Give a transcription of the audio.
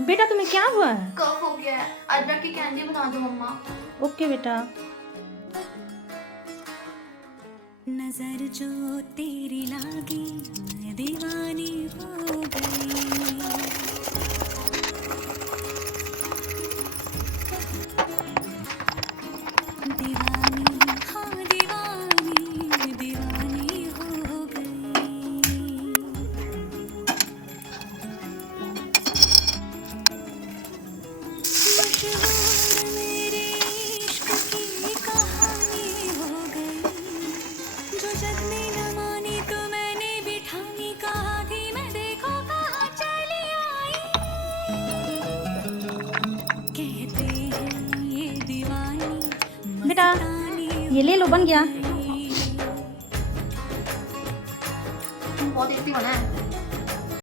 बेटा तुम्हें क्या हुआ है? कफ हो गया है। अदरक की कैंडी बना दो मम्मा। ओके बेटा। नजर जो तेरी लागी मैं दीवानी हो गई। दीवानी हाँ दीवानी दीवानी हो गई। मशहूर मेरे इश्क की कहानी हो गई। जो जग में न मानी तो मैंने भी ठानी। कहा थी मैं देखो कहाँ चली आई। कहते हैं ये दीवानी बेटा मस्तानी ये ले लो, बन गया। बहुत टेस्टी बना है।